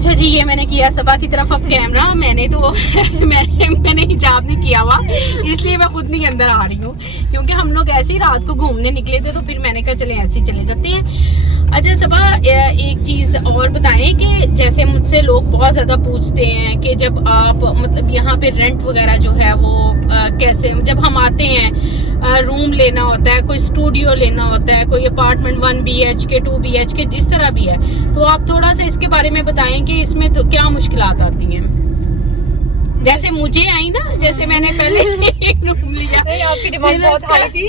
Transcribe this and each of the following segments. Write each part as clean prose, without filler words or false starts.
अच्छा जी, ये मैंने किया सबा की तरफ अब कैमरा। मैंने तो मैंने हिजाब नहीं किया हुआ, इसलिए मैं खुद नहीं अंदर आ रही हूँ, क्योंकि हम लोग ऐसे ही रात को घूमने निकले थे, तो फिर मैंने कहा चले ऐसे ही चले जाते हैं। अच्छा सबा, एक चीज़ और बताएं कि जैसे मुझसे लोग बहुत ज़्यादा पूछते हैं कि जब आप मतलब यहाँ पे रेंट वगैरह जो है वो कैसे, जब हम आते हैं रूम लेना होता है, कोई स्टूडियो लेना होता है, कोई अपार्टमेंट 1 BHK 2 BHK जिस तरह भी है, तो आप थोड़ा सा इसके बारे में बताएं कि इसमें तो क्या मुश्किलात आती हैं। जैसे मुझे आई ना, जैसे मैंने पहले एक रूम लिया। नहीं, आपकी डिमांड बहुत हाई थी।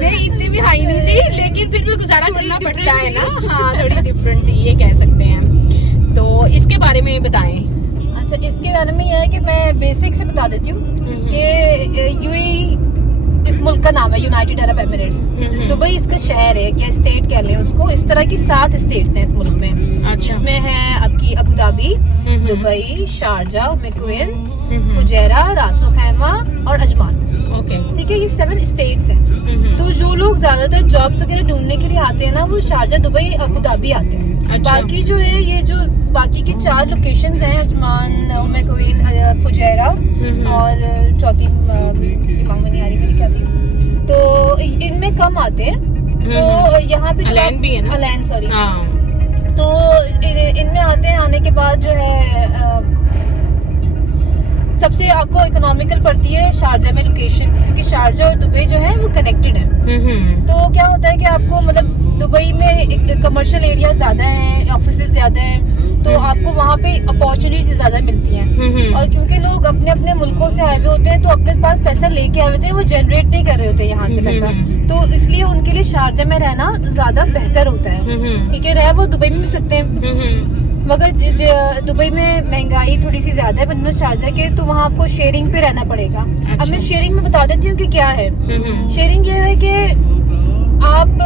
नहीं इतनी भी हाई नहीं थी, लेकिन फिर भी गुजारा करना पड़ता है ना। हाँ थोड़ी डिफरेंट थी, ये कह सकते हैं। तो इसके बारे में बताएं। अच्छा, इसके बारे में यह है कि मैं बेसिक से बता देती हूँ कि यूएई इस मुल्क का नाम है, यूनाइटेड अरब एमिरेट्स। दुबई इसका शहर है, क्या स्टेट कह लें उसको। इस तरह की 7 स्टेट्स हैं इस मुल्क में। अच्छा। जिसमें है आपकी Abu Dhabi, Dubai, Sharjah, Macwan, Fujairah, रास अल खैमा और अजमान। ओके, ठीक है, ये 7 स्टेट्स हैं। तो जो लोग ज्यादातर जॉब्स वगैरह ढूंढने के लिए आते हैं ना, वो शारजा, दुबई, अबू धाबी आते हैं। अच्छा। बाकी जो है ये जो बाकी की 4 लोकेशंस हैं, अजमान, मैक्वेन, फुजैरा और चौथी दिमाग में नहीं आ रही मेरी क्या थी, तो इनमें कम आते हैं। तो यहाँ पे अलैन भी है ना? Al Ain, sorry. हाँ। तो इनमें आते हैं, आने के बाद जो है सबसे आपको इकोनॉमिकल पड़ती है शारजा में लोकेशन, क्योंकि शारजा और दुबई जो है वो कनेक्टेड है। तो क्या होता है कि आपको मतलब दुबई में कमर्शियल एरिया ज्यादा है, ऑफिसेज ज्यादा हैं, तो आपको वहाँ पे अपॉर्चुनिटीज ज्यादा मिलती हैं। और क्योंकि लोग अपने अपने मुल्कों से आए हुए होते हैं, तो अपने पास पैसा लेके आए होते हैं, वो जनरेट नहीं कर रहे होते यहाँ से पैसा, तो इसलिए उनके लिए शारजा में रहना ज्यादा बेहतर होता है। ठीक है, रह वो दुबई में भी सकते हैं, मगर दुबई में महंगाई थोड़ी सी ज्यादा है बनस्बत शारजा के, तो वहाँ आपको शेयरिंग पे रहना पड़ेगा। अच्छा। अब मैं शेयरिंग में बता देती हूँ कि क्या है। शेयरिंग ये है कि आप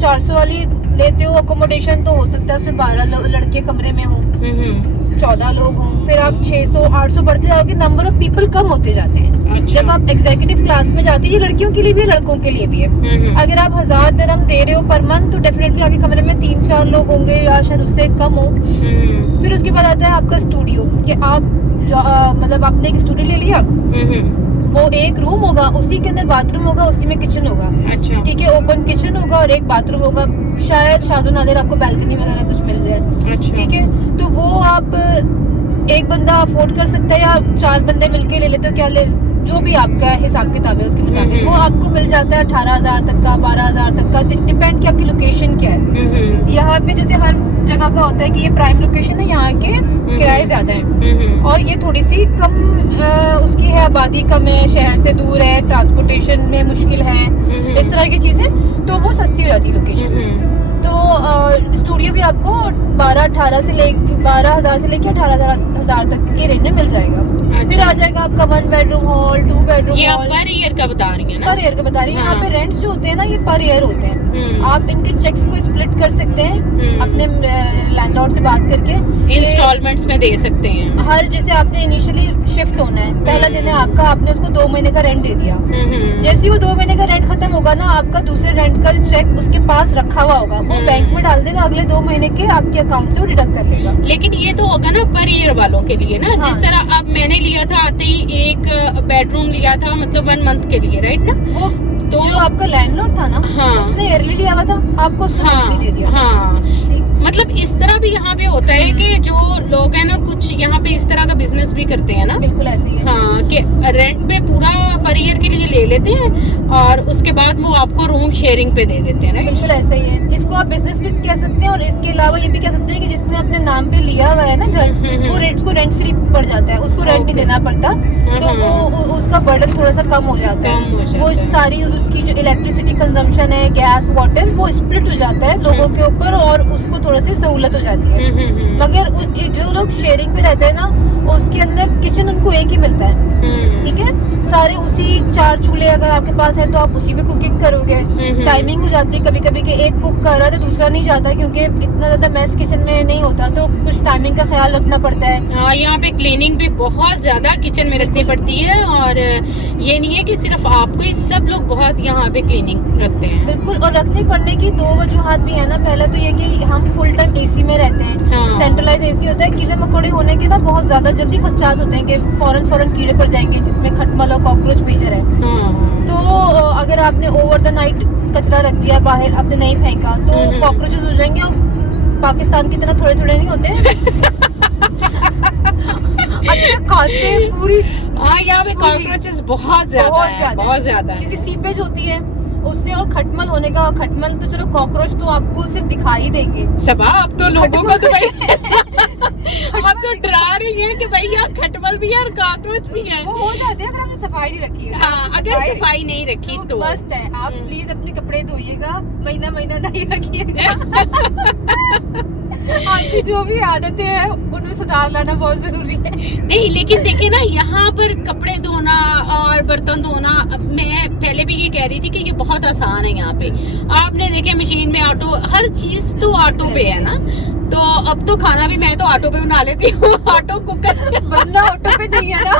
400 वाली लेते हो अकोमोडेशन, तो हो सकता है उसमें 12 लड़के कमरे में हों, 14 लोग हों। फिर आप 600 800 बढ़ते जाओगे, नंबर ऑफ पीपल कम होते जाते हैं। अच्छा। जब आप एग्जीक्यूटिव क्लास में जाते हैं, ये लड़कियों के लिए भी है, लड़कों के लिए भी है। अगर आप 1000 दिरहम दे रहे हो पर मंथ, तो डेफिनेटली आपके कमरे में 3-4 लोग होंगे या शायद उससे कम हो। फिर उसके बाद आता है आपका स्टूडियो, कि आप मतलब आपने एक स्टूडियो ले लिया, वो एक रूम होगा, उसी के अंदर बाथरूम होगा, उसी में किचन होगा। अच्छा। ठीक है, ओपन किचन होगा और एक बाथरूम होगा, शायद शाजो नादिर आपको बैल्कनी वगैरह कुछ मिल जाए। अच्छा। ठीक है, तो वो आप एक बंदा अफोर्ड कर सकता है, या 4 बंदे मिलके ले लेते हो, क्या ले, जो भी आपका हिसाब किताब है उसके मुताबिक वो आपको मिल जाता है 18,000 तक का, 12,000 तक का, डिपेंड कि आपकी लोकेशन क्या है। यहाँ पे जैसे हर जगह का होता है कि ये प्राइम लोकेशन है, यहाँ के किराए ज्यादा हैं, और ये थोड़ी सी कम उसकी है, आबादी कम है, शहर से दूर है, ट्रांसपोर्टेशन में मुश्किल है, इस तरह की चीजें, तो वो सस्ती हो जाती है लोकेशन। तो स्टूडियो भी आपको 12,000 से लेके 18,000 तक के रेंज में मिल जाएगा। अच्छा। फिर आ जाएगा आपका 1 बेडरूम हॉल, 2 बेडरूम ये आप हॉल। पर ईयर का बता रही हैं ना? पर ईयर का बता रही हूँ। हाँ। यहाँ पे रेंट्स जो होते हैं ना, ये पर ईयर होते हैं। आप इनके चेक्स को स्प्लिट कर सकते हैं अपने लैंडलॉर्ड से बात करके, इंस्टॉलमेंट्स में दे सकते हैं। हर जैसे आपने इनिशियली शिफ्ट होना है, पहला दिन है आपका, आपने उसको 2 महीने का रेंट दे दिया। जैसे ही वो 2 महीने का रेंट खत्म होगा ना, आपका दूसरे रेंट का चेक उसके पास रखा हुआ होगा, वो बैंक में डाल देगा, अगले 2 महीने के आपके अकाउंट से वो डिडक्ट कर देगा। लेकिन ये तो होगा ना पर ईयर वालों के लिए ना। हाँ। जिस तरह अब मैंने लिया था, आते ही एक बेडरूम लिया था, मतलब 1 मंथ के लिए, राइट ना? वो तो जो आपका लैंडलॉर्ड था ना, हाँ। उसने ईयरली लिया हुआ था, आपको उसको मंथली दे दिया। हाँ। ठीक। मतलब इस तरह भी यहाँ पे होता है कि जो लोग हैं ना, कुछ यहाँ पे इस तरह का बिजनेस भी करते हैं ना। बिल्कुल ऐसे ही है। हाँ, कि रेंट पे पूरा पर ईयर के लिए ले लेते हैं, और उसके बाद वो आपको रूम शेयरिंग पे दे देते हैं, राइट? बिल्कुल ऐसा ही है। इसको आप बिजनेस भी कह सकते हैं, और इसके अलावा ये भी कह सकते हैं कि जिसने अपने नाम पे लिया हुआ है ना घर, वो उसको रेंट फ्री पड़ जाता है, उसको रेंट नहीं देना पड़ता, तो वो उसका बर्डन थोड़ा सा कम हो जाता है। वो सारी उसकी जो इलेक्ट्रिसिटी कंजम्पशन है, गैस, वाटर, वो स्प्लिट हो जाता है लोगों के ऊपर, और उसको थोड़ा सा से सहूलत हो जाती है। मगर ये जो लोग शेयरिंग पे रहते हैं ना, उसके अंदर किचन उनको एक ही मिलता है, ठीक है। सारे उसी 4 चूल्हे अगर आपके पास है तो आप उसी पे कुकिंग करोगे। टाइमिंग हो जाती है कभी कभी कि एक कुक कर रहा है तो दूसरा नहीं जाता, क्योंकि इतना ज्यादा मैस किचन में नहीं होता, तो कुछ टाइमिंग का ख्याल रखना पड़ता है। हाँ, यहाँ पे क्लीनिंग भी बहुत ज्यादा किचन में रखनी पड़ती है, और ये नहीं है कि सिर्फ आपको ही, सब लोग बहुत यहाँ पे क्लीनिंग रखते हैं। बिल्कुल, और रखने पड़ने की 2 वजूहात भी है ना। पहला तो ये कि हम फुल टाइम एसी में रहते हैं। हाँ। सेंट्रलाइज एसी होता है, कीड़े मकोड़े होने के ना बहुत ज्यादा जल्दी खदशात होते हैं कि फौरन कीड़े पड़ जाएंगे, जिसमें खटमल और कॉकरोच मेजर है। हाँ। तो अगर आपने ओवर द नाइट कचरा रख दिया बाहर, आपने नहीं फेंका, तो कॉकरोचेस हो जाएंगे। और पाकिस्तान की तरह थोड़े थोड़े नहीं होते अच्छे खासे पूरी। हाँ, यहाँ पे कॉकरोचेस बहुत ज्यादा है, क्योंकि सीपेज होती है उससे, और खटमल होने का। खटमल तो चलो, कॉकरोच तो आपको सिर्फ दिखाई देंगे। सब आप तो लोगों को तो आप तो डरा रही है कि भाई यहाँ खटमल भी है और कॉकरोच भी है। वो हो जाते हैं अगर आपने सफाई नहीं रखी है। हाँ, अगर सफाई नहीं रखी तो मस्त है। आप प्लीज अपने कपड़े धोइएगा, महीना नहीं रखिएगा। आपकी जो भी आदतें हैं उनमें सुधार लाना बहुत जरूरी है। नहीं, लेकिन देखिए ना, यहाँ पर कपड़े धोना और बर्तन धोना, मैं पहले भी ये कह रही थी कि ये बहुत आसान है यहाँ पे। आपने देखे मशीन में ऑटो, हर चीज तो ऑटो पे है ना, तो अब तो खाना भी मैं तो ऑटो पे बना लेती हूँ। ऑटो कुकर बंदा ऑटो पे नहीं है ना,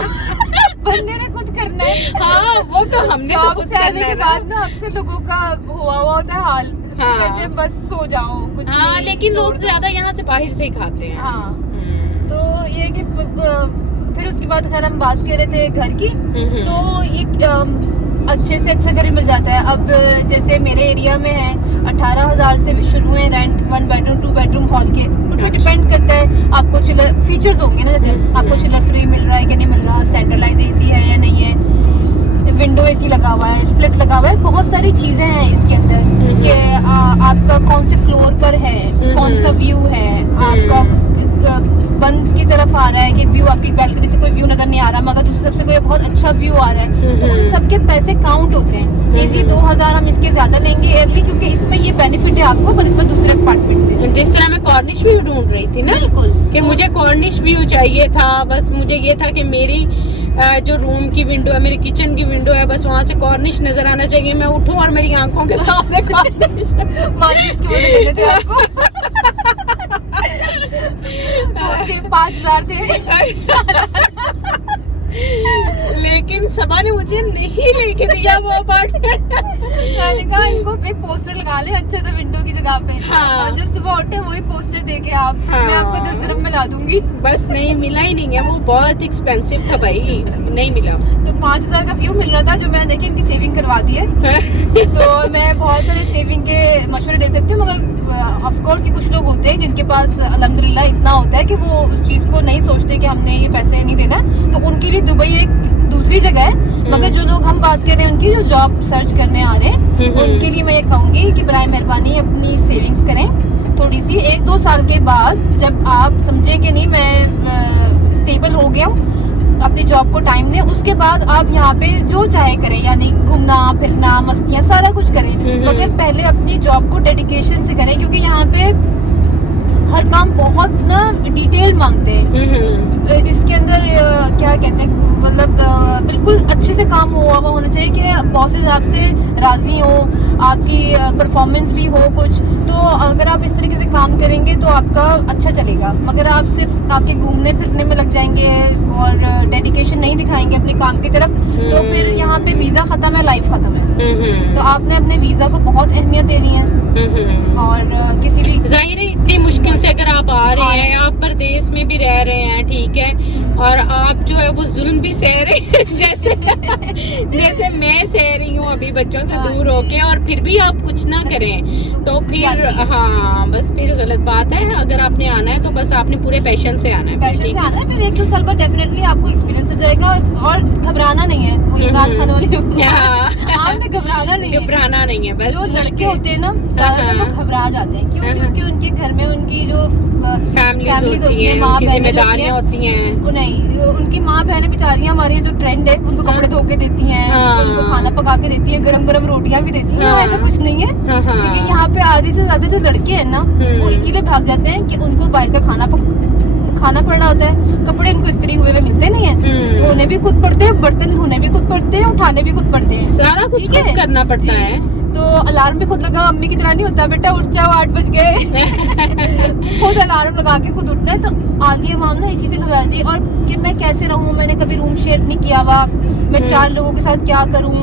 बंदे ने खुद करना है। हाँ, वो तो हमने तो खुद से आने करना के है बाद ना अक्सर लोगों का हुआ होता है हाल। हाँ। कहते हैं बस सो जाओ, कुछ हाँ, नहीं, लेकिन लोग ज्यादा यहाँ से बाहर से ही खाते हैं। हाँ, तो ये कि फिर उसके बाद खैर हम बात कर रहे थे घर की, तो एक अच्छे से अच्छा घर मिल जाता है। अब जैसे मेरे एरिया में है 18,000 से शुरू है रेंट, 1 बेडरूम 2 बेडरूम हॉल के। डिपेंड करता है आपको चिलर फीचर्स होंगे ना, जैसे आपको चिलर फ्री मिल रहा है कि नहीं मिल रहा, सेंट्रलाइज एसी है या नहीं है, विंडो एसी लगा हुआ है, स्प्लिट लगा हुआ है, बहुत सारी चीजें हैं इसके अंदर कि आपका कौन से फ्लोर पर है, कौन सा व्यू है, आपका बंद की तरफ आ रहा है कि व्यू, आपकी बैल्कनी से कोई व्यू नजर नहीं आ रहा, मगर दूसरी सबसे कोई बहुत अच्छा व्यू आ रहा है, तो उन सबके पैसे काउंट होते हैं कि जी 2,000 हम इसके ज्यादा लेंगे एयरली, क्योंकि इसमें ये बेनिफिट है आपको बनस्पत दूसरे अपार्टमेंट से। जिस तरह मैं कॉर्निश व्यू ढूंढ रही थी ना, बिल्कुल, कि मुझे कॉर्निश व्यू चाहिए था, बस मुझे ये था कि मेरी जो रूम की विंडो है, मेरी किचन की विंडो है, बस वहाँ से कॉर्निश नजर आना चाहिए, मैं उठूं और मेरी आंखों के सामने कॉर्निश। मार्केट के मजे लेने थे आपको। तो उसके 5,000 थे। लेकिन सबा ने मुझे नहीं लेके दिया वो अपार्टमेंट। मैंने कहा इनको एक पोस्टर लगा ले अच्छा सा विंडो की जगह पे। हाँ। और जब सुबह उठे वही पोस्टर देके आप, हाँ। मैं आपको 10 दिरहम में ला दूंगी। बस नहीं मिला ही नहीं है, वो बहुत एक्सपेंसिव था भाई, नहीं मिला। तो 5,000 का व्यू मिल रहा था, जो मैंने देखी इनकी सेविंग करवा दी है। तो मैं बहुत सारे सेविंग के मशवरे दे सकती हूँ, मगर ऑफ कोर्स कि कुछ लोग होते हैं जिनके पास अल्हम्दुलिल्लाह इतना होता है कि वो उस चीज को नहीं सोचते कि हमने ये पैसे नहीं देना, तो उनके लिए दुबई एक दूसरी जगह है। मगर जो लोग हम बात कर रहे हैं उनकी, जो जॉब सर्च करने आ रहे हैं, उनके लिए मैं ये कहूंगी कि बराए मेहरबानी अपनी सेविंग्स करें थोड़ी सी। 1-2 साल के बाद जब आप समझे कि नहीं मैं स्टेबल हो गया हूँ, अपनी जॉब को टाइम दें, उसके बाद आप यहाँ पे जो चाहे करें, यानी घूमना फिरना मस्तियाँ सारा कुछ करें, मगर पहले अपनी जॉब को डेडिकेशन से करें, क्योंकि यहाँ पे हर काम बहुत ना डिटेल मांगते हैं। इसके अंदर क्या कहते हैं, मतलब बिल्कुल अच्छे से काम हुआ होना चाहिए कि बॉसेस आपसे राजी हो, आपकी परफॉर्मेंस भी हो कुछ, तो अगर आप इस तरीके से काम करेंगे तो आपका अच्छा चलेगा। मगर आप सिर्फ आपके घूमने फिरने में लग जाएंगे और डेडिकेशन नहीं दिखाएंगे अपने काम की तरफ, तो फिर यहाँ पे वीजा खत्म है, लाइफ खत्म है। तो आपने अपने वीजा को बहुत अहमियत देनी है। और किसी भी जाहिर है इतनी मुश्किल से अगर आप आ रहे हैं, आप परदेश में भी रह रहे हैं, ठीक है, और आप जो है वो जुल्म भी सह रहे हैं जैसे मैं सह रही हूँ अभी बच्चों से दूर होके, और फिर भी आप कुछ ना करें तो फिर हाँ, बस फिर गलत बात है। अगर आपने आना है तो बस आपने पूरे पैशन से आना है, पैशन से आना है। फिर 1-2 साल बाद डेफिनेटली आपको एक्सपीरियंस हो जाएगा, और घबराना नहीं है। वो इमरान खान वाली आपने घबराना नहीं है, घबराना नहीं है। बस जो लड़के होते हैं ना ज्यादातर वो घबरा जाते हैं, क्यों? क्योंकि उनके घर में उनकी जो फैमिलीज होती हैं, उनकी जिम्मेदारियां होती हैं। नहीं, उनकी माँ बहनें बेचारियां, हमारी जो ट्रेंड है, उनको कपड़े धो के देती हैं, उनको खाना पका के देती है, गरम गरम रोटियां भी देती हैं। ऐसा कुछ नहीं है, क्योंकि यहाँ पे आगे आधी से ज्यादा जो लड़के हैं ना वो इसीलिए भाग जाते हैं कि उनको बाहर का खाना पड़ रहा होता है, कपड़े उनको इस्त्री हुए हुए मिलते नहीं है, धोने भी खुद पड़ते हैं, बर्तन धोने भी खुद पड़ते हैं, उठाने भी खुद पड़ते हैं, सारा कुछ खुद करना पड़ता है। तो अलार्म भी खुद लगा, अम्मी की तरह नहीं होता बेटा उठ जाओ 8 बज गए खुद अलार्म लगा के खुद उठना है। तो आधी आवाम ना इसी से घबरा जाती है, और कि मैं कैसे रहूं, मैंने कभी रूम शेयर नहीं किया हुआ, मैं 4 लोगों के साथ क्या करूं।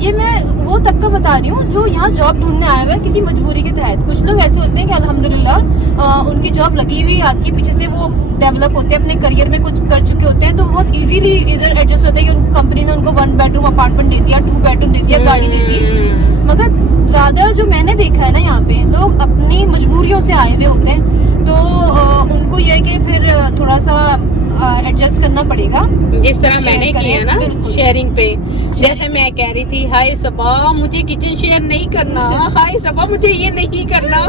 ये मैं वो तब का बता रही हूँ जो यहाँ जॉब ढूंढने आया हुआ है किसी मजबूरी के तहत। कुछ लोग ऐसे होते हैं कि अल्हम्दुलिल्लाह उनकी जॉब लगी हुई आती है, पीछे से वो डेवलप होते हैं, अपने करियर में कुछ कर चुके होते हैं, तो बहुत इजीली इधर एडजस्ट होते हैं कि कंपनी ने उनको 1 बेडरूम अपार्टमेंट दे दिया, 2 बेडरूम दे दिया, गाड़ी दे दी। मगर ज्यादा जो मैंने देखा है ना यहाँ पे लोग अपनी मजबूरियों से आए हुए होते हैं, तो उनको ये है कि फिर थोड़ा सा एडजस्ट करना पड़ेगा। जिस तरह मैंने किया ना शेयरिंग पे, जैसे मैं कह रही थी हाय सबा मुझे किचन शेयर नहीं करना, हाय सबा मुझे ये नहीं करना,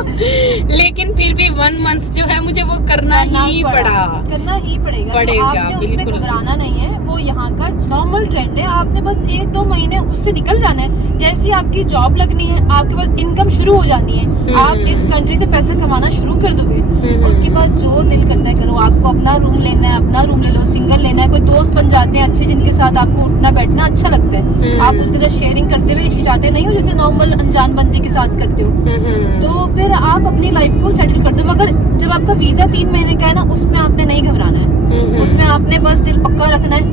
लेकिन फिर भी 1 मंथ जो है मुझे वो करना ही पड़ा, करना ही पड़ेगा। तो आपने उसमें घबराना नहीं है, वो यहाँ का नॉर्मल ट्रेंड है। आपने बस 1-2 महीने उससे निकल जाना है, जैसे आपकी जॉब लगनी है, आपके पास इनकम शुरू हो जानी है, आप इस कंट्री से पैसा कमाना शुरू कर दोगे, उसके बाद जो दिल करता है करो। आपको अपना रूम लेना है, अपना रूम ले लो, सिंगल लेना है, कोई दोस्त बन जाते हैं अच्छे जिनके साथ आपको उठना बैठना अच्छा लगता है, आप उनके साथ शेयरिंग करते हुए हिचकिचाते नहीं हो जैसे नॉर्मल अनजान बंदे के साथ करते हो, तो फिर आप अपनी लाइफ को सेटल कर दो। मगर जब आपका वीजा 3 महीने का है ना, उसमें आपने नहीं घबराना है, उसमें आपने बस दिल पक्का रखना है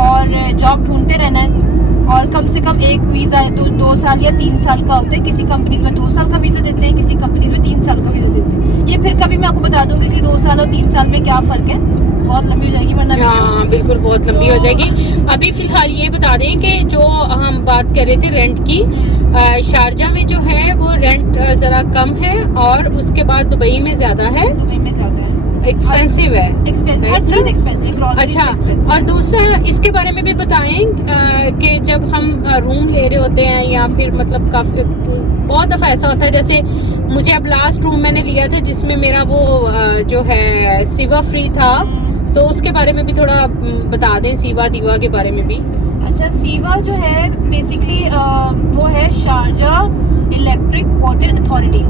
और जॉब ढूंढते रहना है। और कम से कम एक वीजा 2 साल या 3 साल का होता है, किसी कंपनी में 2 साल का वीजा देते हैं, किसी कंपनी में 3 साल का वीजा देते हैं। ये फिर कभी मैं आपको बता दूंगी कि 2 साल और 3 साल में क्या फर्क है, बहुत लंबी हो जाएगी वरना। हाँ बिल्कुल बहुत लंबी हो जाएगी। अभी फिलहाल ये बता दें कि जो हम बात कर रहे थे रेंट की, शारजा में जो है वो रेंट जरा कम है और उसके बाद दुबई में ज्यादा है, दुबई में ज्यादा है, एक्सपेंसिव है, हर चीज एक्सपेंसिव। अच्छा, और दूसरा इसके बारे में भी बताएं कि जब हम रूम ले रहे होते हैं या फिर मतलब काफी बहुत दफा ऐसा होता है, जैसे मुझे अब लास्ट रूम मैंने लिया था जिसमें मेरा वो जो है सीवा फ्री था, तो उसके बारे में भी थोड़ा बता दें, सीवा दीवा के बारे में भी। अच्छा, सीवा जो है बेसिकली वो है शारजा इलेक्ट्रिक वाटर अथॉरिटी,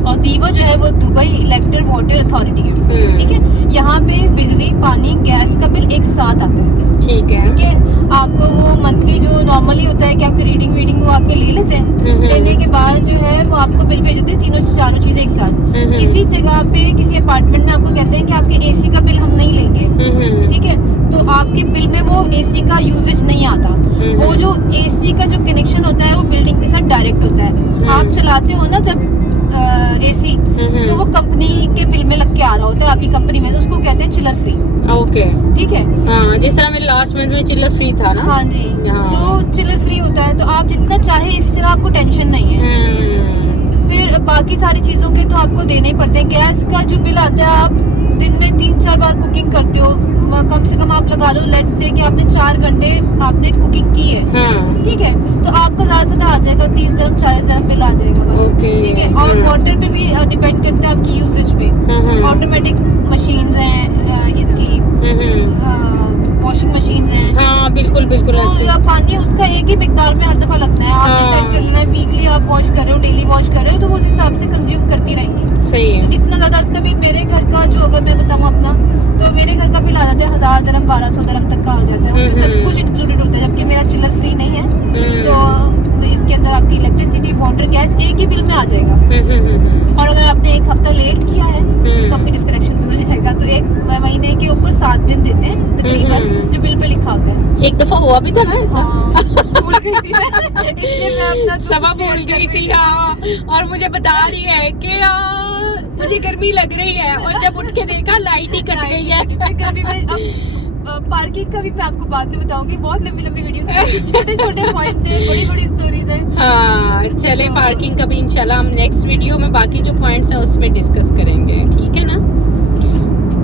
और दीवा जो है वो दुबई इलेक्ट्रिक वाटर अथॉरिटी है। ठीक है, यहाँ पे बिजली पानी गैस का बिल एक साथ आता है। ठीक है, आपको वो मंथली जो नॉर्मली होता है कि आपकी रीडिंग वो आके ले लेते हैं, लेने के बाद जो है वो आपको बिल भेज देते हैं, 3 से 4 चीजें एक साथ। किसी जगह पे किसी अपार्टमेंट में आपको कहते हैं कि आपके एसी का बिल हम नहीं लेंगे, ठीक है, तो आपके बिल में वो एसी का यूजेज नहीं आता। वो जो एसी का जो कनेक्शन होता है वो बिल्डिंग के साथ डायरेक्ट होता है, आप चलाते हो ना जब एसी, तो वो कंपनी के बिल में लग के आ रहा होता है आपकी कंपनी में, तो उसको कहते हैं चिलर फ्री। ओके, ठीक है, हाँ, जिस तरह मेरे लास्ट मंथ में चिलर फ्री था ना। हाँ जी, तो चिलर फ्री होता है, तो आप जितना चाहे एसी चला, आपको टेंशन नहीं है। फिर बाकी सारी चीजों के तो आपको देने ही पड़ते हैं। गैस का जो बिल आता है, आप दिन में 3-4 बार कुकिंग करते हो, कम से कम आप लगा लो लेट्स से कि आपने 4 घंटे आपने कुकिंग की है, ठीक है, तो आपका ज्यादा आ जाएगा 30 dirham 40 dirham बिल आ जाएगा बस, ठीक है। और वाटर पे भी डिपेंड करता है आपकी यूजेज पे। ऑटोमेटिक मशीन है इसकी, वॉशिंग मशीन है, हाँ बिल्कुल बिल्कुल तो ऐसे। पानी उसका एक ही मिकदार में हर दफा लगता है, आपने सेट कर लेना है, वीकली आप वॉश कर रहे हो, डेली वॉश कर रहे हो, तो वो उस हिसाब से कंज्यूम करती रहेंगी। सही है, तो इतना ज्यादा कभी मेरे घर का जो, अगर मैं बताऊँ अपना, तो मेरे घर का बिल आ जाता है 1000 dirham 1200 dirham तक का आ जाता है, उसमें सब कुछ इंक्लूडेड होता है, जबकि मेरा चिलर फ्री नहीं है, तो इसके अंदर आपकी इलेक्ट्रिसिटी वाटर गैस एक ही बिल में आ जाएगा। और अगर आपने 1 हफ्ता लेट किया है तो आपकी डिस्कनेक्शन भी हो जाएगा, तो 1 महीने के ऊपर 7 दिन देते हैं तकरीबन, जो बिल पे लिखा होता है। एक दफा हुआ भी था ना ऐसा, भूल गई थी मैं, इसलिए मैं अपना सबा भूल गई थी, हाँ, और मुझे बता रही है कि मुझे गर्मी लग रही है, और जब उठ के देखा लाइट ही कट गई है। गर्मी में पार्किंग का भी मैं आपको बाद में बताऊंगी, बहुत लंबी लंबी वीडियोस हैं, छोटे पॉइंट्स हैं, बड़ी स्टोरीज हैं। हाँ चले, पार्किंग का भी इंशाल्लाह हम नेक्स्ट वीडियो में बाकी जो पॉइंट्स हैं उसमें डिस्कस करेंगे।